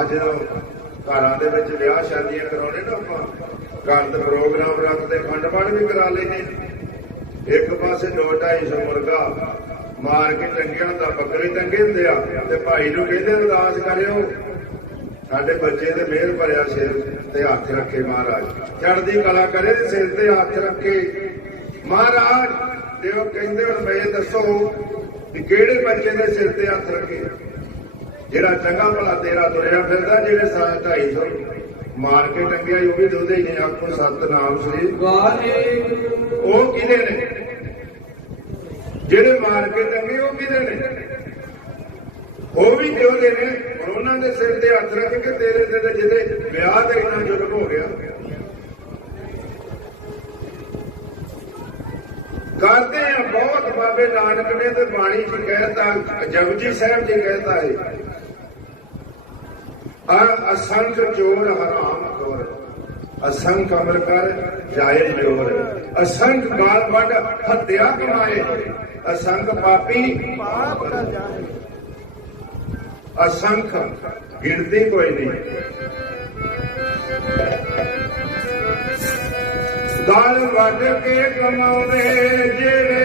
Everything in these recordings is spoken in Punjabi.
ਅੱਜ ਘਰਾਂ ਦੇ ਵਿੱਚ ਵਿਆਹ ਸ਼ਾਦੀਆਂ ਕਰਾਉਣੇ ਨਾ ਆਪਾਂ। ਘਰ ਦੇ ਪ੍ਰੋਗਰਾਮ ਰੱਖਦੇ ਖੰਡ ਪਾਠ ਵੀ ਕਰਾ ਲੈਨੇ ਇੱਕ ਪਾਸੇ 2-250 ਮੁਰਗਾ ਮਾਰ ਕੇ ਟੰਗਿਆਂ ਦਾ ਬੱਕਰੇ ਟੰਗੇ ਹੁੰਦੇ ਆ ਤੇ ਭਾਈ ਨੂੰ ਕਹਿੰਦੇ, ਅਰਦਾਸ ਕਰਿਓ। ਸਾਡੇ ਬੱਚੇ ਦੇ ਮਿਹਰ ਭਰਿਆ ਸਿਰ ਤੇ ਹੱਥ ਰੱਖੇ ਮਹਾਰਾਜ। ਚੜ੍ਹਦੀ ਕਲਾ ਕਰੇ ਸਿਰ ਤੇ ਹੱਥ ਰੱਖੇ। ਮਹਾਰਾਜ, ਤੇ ਉਹ ਕਹਿੰਦੇ, ਹੁਣ ਮੈਂ ਦੱਸੋ ਕਿ ਕਿਹੜੇ ਬੱਚੇ ਦੇ ਸਿਰ ਤੇ ਹੱਥ ਰੱਖੇ? ਜਿਹੜਾ ਚੰਗਾ ਭਲਾ ਤੇਰਾ ਤੁਰਿਆ ਫਿਰਦਾ ਜਿਹੜੇ ਸਾਹ ਢਾਈ ਸੌ ਮਾਰ ਕੇ ਟੰਗਿਆ ਉਹ ਵੀ ਦੋਦੇ ਨੇ ਆਖੋ ਸਤਨਾਮ ਸ੍ਰੀ ਵਾਹਿਗੁਰੂ। ਉਹ ਕਿਹਦੇ ਨੇ? ਜਿਹੜੇ ਮਾਰ ਕੇ ਟੰਗੇ ਉਹ ਕਿਹਦੇ ਨੇ? ਉਹ ਵੀ ਕਿਉਂ ਨੇ? ਉਹਨਾਂ ਦੇ ਸਿਰ ਤੇ ਹੱਥ ਰੱਖ ਕੇ ਤੇਰੇ ਤੇ ਜਿਹਦੇ ਵਿਆਹ ਤੇ ਇੰਨਾ ਜ਼ੁਲਮ ਹੋ ਗਿਆ। ਕਰਦੇ ਆ ਬਹੁਤ ਬਾਬੇ ਨਾਨਕ ਨੇ ਤੇ ਬਾਣੀ ਚ ਕਹਿਤਾ ਜਪਜੀ ਸਾਹਿਬ ਜੀ ਕਹਿਤਾ ਹੈ असांख चोर हराम खोर असंख अमर कर ज़ाहिर ज़ोर असंख बाल बंड हत्या कमाए। असंख पापी पाप असंख गिनती कोई नहीं। गाल वड के कमावे जेड़े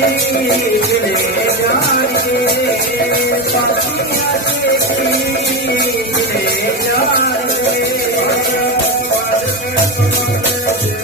চলে যায় রে পাখি আছে।